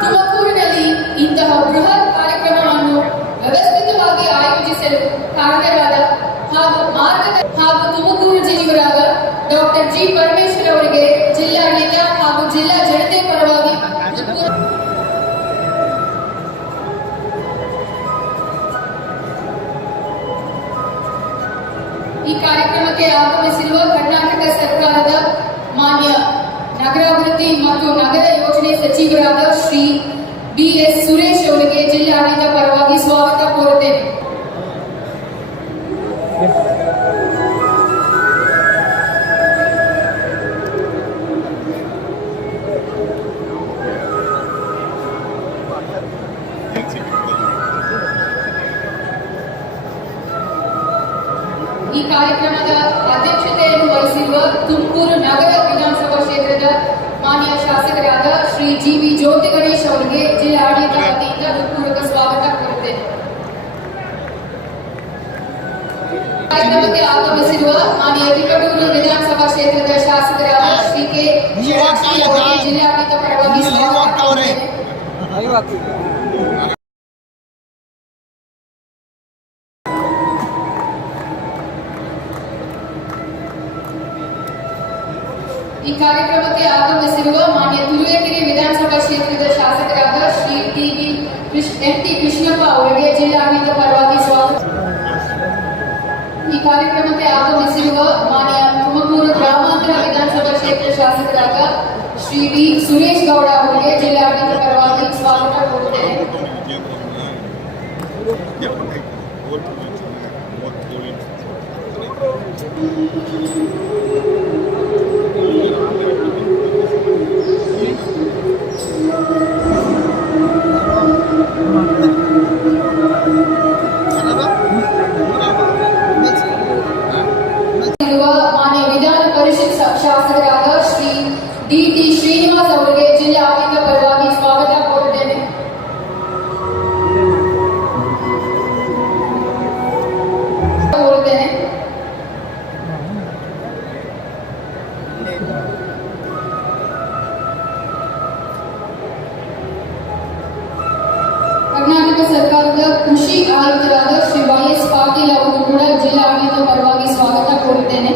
ತುಮಕೂರಿನಲ್ಲಿ ಇಂತಹ ಬೃಹತ್ ಕಾರ್ಯಕ್ರಮವನ್ನು ವ್ಯವಸ್ಥಿತವಾಗಿ ಆಯೋಜಿಸಲು ಕಾರಣರಾದ ಹಾಗೂ ಮಾರ್ಗದ ಹಾಗೂ ತುಮಕೂರು ಜಿಲ್ಲೆಯವರಾದ ಡಾಕ್ಟರ್ ಜಿ ಪರಮೇಶ್ವರ್ ಅವರಿಗೆ ಜಿಲ್ಲಾಡಳಿತ ಹಾಗೂ ಜಿಲ್ಲಾ ಜನತೆ ಪರವಾಗಿ ಈ ಕಾರ್ಯಕ್ರಮಕ್ಕೆ ಆಗಮಿಸಿರುವ ಕರ್ನಾಟಕ ಸರ್ಕಾರದ ನಗರಾಭಿವೃದ್ಧಿ ಮತ್ತು ನಗರ ಯೋಜನೆ ಸಚಿವರಾದ ಶ್ರೀ ಬಿ ಎಸ್ ಸುರೇಶ್ ಅವರಿಗೆ ಜಿಲ್ಲಾಡಳಿತ ಪರವಾಗಿ ಸ್ವಾಗತ ಕೋರುತ್ತೇನೆ. ಈ ಕಾರ್ಯಕ್ರಮದ ಅಧ್ಯಕ್ಷತೆಯನ್ನು ವಹಿಸಿರುವ ತುಮಕೂರು ನಗರ ವಿಧಾನಸಭಾ ಕ್ಷೇತ್ರದ ಮಾನ್ಯ ಶಾಸಕರಾದ ಶ್ರೀ ಜಿ ವಿ ಜ್ಯೋತಿ ಗಣೇಶ್ ಅವರಿಗೆ ಜಿಲ್ಲಾಡಳಿತ ವತಿಯಿಂದ ಹೃತ್ಪೂರ್ವಕ ಸ್ವಾಗತ ಕೋರುತ್ತೇನೆ. ಕಾರ್ಯಕ್ರಮಕ್ಕೆ ಆಗಮಿಸಿರುವ ಮಾನ್ಯ ತಿಪಟೂರು ವಿಧಾನಸಭಾ ಕ್ಷೇತ್ರದ ಶಾಸಕರಾದ ಶ್ರೀ ಕೆ. ಜಿಲ್ಲಾಡಳಿತ ಪರವಾಗಿ ಸ್ವಾಗತ ಈ ಕಾರ್ಯಕ್ರಮಕ್ಕೆ ಆಗಮಿಸಿರುವ ಮಾನ್ಯ ತುರುವೇಕೆರೆ ವಿಧಾನಸಭಾ ಕ್ಷೇತ್ರದ ಶಾಸಕರಾದ Shri T V M T Krishnappa ಅವರಿಗೆ ಜಿಲ್ಲಾಡಳಿತ ಪರವಾಗಿ ಸ್ವಾಗತ ಈ ಕಾರ್ಯಕ್ರಮಕ್ಕೆ ಆಗಮಿಸಿರುವ ಮಾನ್ಯ ತುಮಕೂರು ಗ್ರಾಮಾಂತರ ವಿಧಾನಸಭಾ ಕ್ಷೇತ್ರ ಶಾಸಕರಾದ ಶ್ರೀ ವಿ ಸುರೇಶ್ ಗೌಡ ಅವರಿಗೆ ಜಿಲ್ಲಾಡಳಿತ ಪರವಾಗಿ ಸ್ವಾಗತ ಕೋರುತ್ತೇನೆ ಇರುವ ಸರ್ಕಾರದ ಕೃಷಿ ಆಯುಕ್ತರಾದ ಶ್ರೀ ವೈ ಎಸ್ ಪಾಟೀಲ್ ಅವರು ಕೂಡ ಜಿಲ್ಲಾಡಳಿತ ಪರವಾಗಿ ಸ್ವಾಗತ ಕೋರುತ್ತೇನೆ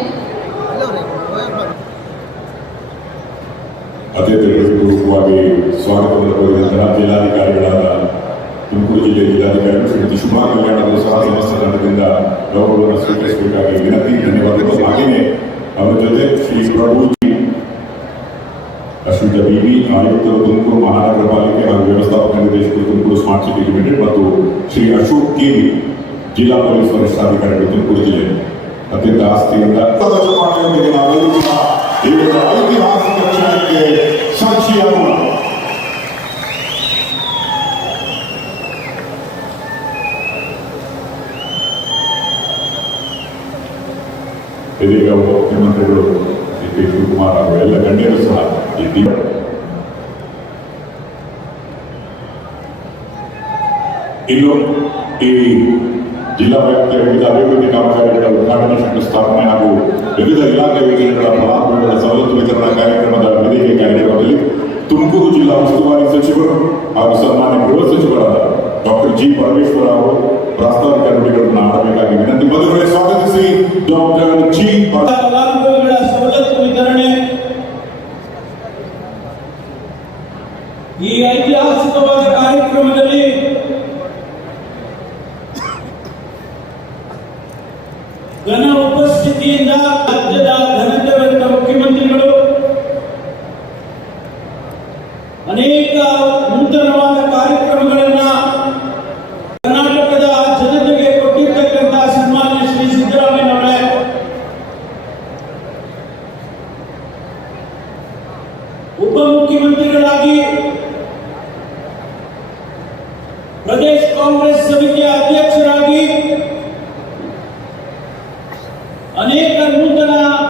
ಅತಿಥಿಗಳಿಗೆ ಪೂರ್ವಕವಾಗಿ ಸ್ವಾಗತವನ್ನು ಕೋರಿದಂತಹ ಜಿಲ್ಲಾಧಿಕಾರಿಗಳಾದ ತುಮಕೂರು ಜಿಲ್ಲೆ ಜಿಲ್ಲಾಧಿಕಾರಿಗಳು ಶ್ರೀಮತಿ ಶುಭಾ ಕಲ್ಯಾಣ ಅವರು ಸಹ ಸಮಸ್ತ ತಂಡದಿಂದ ಗೌರವವನ್ನು ಸ್ವೀಕರಿಸಬೇಕಾಗಿ ವಿನಂತಿ ಧನ್ಯವಾದಗಳು ಶ್ರೀಯುತ ಬಿಬಿ ಆಯುಕ್ತರು ತುಮಕೂರು ಮಹಾನಗರ ಪಾಲಿಕೆ ಹಾಗೂ ವ್ಯವಸ್ಥಾಪಕ ನಿರ್ದೇಶಕರು ತುಮಕೂರು ಸ್ಮಾರ್ಟ್ ಸಿಟಿ ಲಿಮಿಟೆಡ್ ಮತ್ತು ಶ್ರೀ ಅಶೋಕ್ ಕೇವಿ ಜಿಲ್ಲಾ ಪೊಲೀಸ್ ವರಿಷ್ಠಾಧಿಕಾರಿಗಳು ತುಮಕೂರು ಜಿಲ್ಲೆ ಅತ್ಯಂತ ಆಸ್ತಿಯಿಂದ ಚುನಾವಣೆಯೊಂದಿಗೆ ನಾವೆಲ್ಲರೂ ಸಹ ಈ ಒಂದು ಐತಿಹಾಸಿಕ ಕ್ಷಣಕ್ಕೆ ಸಾಕ್ಷಿಯಾಗೋಣ ಇದೀಗ ಮುಖ್ಯಮಂತ್ರಿಗಳು ಡಿ ಕೆ ಶಿವಕುಮಾರ್ ಹಾಗೂ ಎಲ್ಲ ಗಣ್ಯರು ಸಹ ಇದ್ದೀವಿ ಇನ್ನು ಈ ಜಿಲ್ಲಾ ವ್ಯಾಪ್ತಿಯ ವಿವಿಧ ಅಭಿವೃದ್ಧಿ ಕಾಮಗಾರಿಗಳ ಉದ್ಘಾಟನೆ ಶಂಕುಸ್ಥಾಪನೆ ಹಾಗೂ ವಿವಿಧ ಇಲಾಖೆ ಯೋಜನೆಗಳ ಫಲಾನುಭವಿಗಳ ಸವಲತ್ತು ವಿತರಣಾ ಕಾರ್ಯಕ್ರಮದ ವೇದಿಕೆ ಕಾರ್ಯಕ್ರಮದಲ್ಲಿ ತುಮಕೂರು ಜಿಲ್ಲಾ ಉಸ್ತುವಾರಿ ಸಚಿವರು ಹಾಗೂ ಸನ್ಮಾನ್ಯ ಗೃಹ ಸಚಿವರಾದ ಉಪಸ್ಥಿತಿಯಿಂದ ರಾಜ್ಯದ ಘನತೆವೆತ್ತ ಮುಖ್ಯಮಂತ್ರಿಗಳು ಅನೇಕ ನೂತನವಾದ ಕಾರ್ಯಕ್ರಮಗಳನ್ನ ಕರ್ನಾಟಕದ ಜನತೆಗೆ ಕೊಟ್ಟಿರ್ತಕ್ಕಂತಹ ಸನ್ಮಾನ್ಯ ಶ್ರೀ ಸಿದ್ದರಾಮಯ್ಯನವರೇ ಉಪಮುಖ್ಯಮಂತ್ರಿಗಳಾಗಿ ಪ್ರದೇಶ ಕಾಂಗ್ರೆಸ್ अनेक नूतना